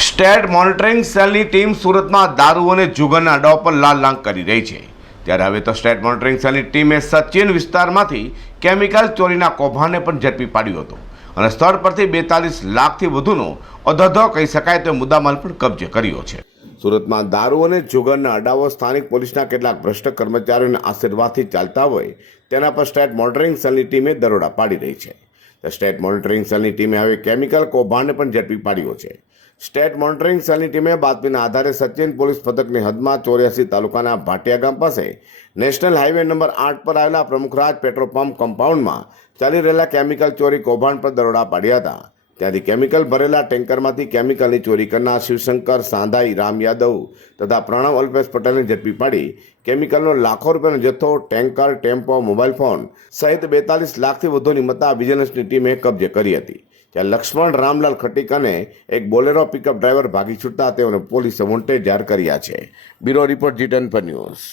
State monitoring સેલની team સુરતમાં દારૂ અને જુગનના અડાઓ પર લાલ લાંગ કરી રહી છે. ત્યારે હવે તો સ્ટેટ મોનિટરિંગ સેલની ટીમે સચિન વિસ્તારમાંથી કેમિકલ ચોરીના કૌભાંડને પણ ઝડપી પાડ્યો હતો. અને સ્થળ પરથી બેતાલીસ લાખથી વધુનો અધધો કહી શકાય તે મુદ્દામાલ પણ કબજે કર્યો છે. સુરતમાં દારૂ અને જુગનના અડાઓ સ્થાનિક પોલીસના કેટલાક ભ્રષ્ટ કર્મચારીઓના આશીર્વાદથી ચાલતા હોય તેના પર સ્ટેટ મોનિટરિંગ સેલની ટીમે દરોડા પાડી રહી છે. સ્ટેટ મોનિટરિંગ સેલની ટીમે હવે કેમિકલ કૌભાંડને પણ ઝડપી પાડ્યો છે. સ્ટેટ મોનિટરિંગ સેલની ટીમે બાતમીના આધારે સચિન પોલીસ પથકની હદમાં ચોર્યાસી તાલુકાના ભાટિયા ગામ પાસે નેશનલ હાઈવે નંબર આઠ પર આવેલા પ્રમુખરાજ પેટ્રોલ પંપ કમ્પાઉન્ડમાં ચાલી રહેલા કેમિકલ ચોરી કૌભાંડ પર દરોડા પાડ્યા હતા. ત્યાંથી કેમિકલ ભરેલા ટેન્કરમાંથી કેમિકલની ચોરી કરનાર શિવશંકર સાંધાઈ, રામ યાદવ તથા પ્રણવ અલ્પેશ પટેલને ઝડપી પાડી. કેમિકલનો લાખો રૂપિયાનો જથ્થો, ટેન્કર, ટેમ્પો, મોબાઈલ ફોન સહિત બેતાલીસ લાખથી વધુની મત્તા વિજિલન્સની ટીમે કબજે કરી હતી. જ્યાં લક્ષ્મણ, રામલાલ ખટીક અને એક બોલેરો પિકઅપ ડ્રાઈવર ભાગી છૂટતા તેઓને પોલીસે વોન્ટેડ જાહેર કર્યા છે. બ્યુરો રિપોર્ટ જીટન પર ન્યૂઝ.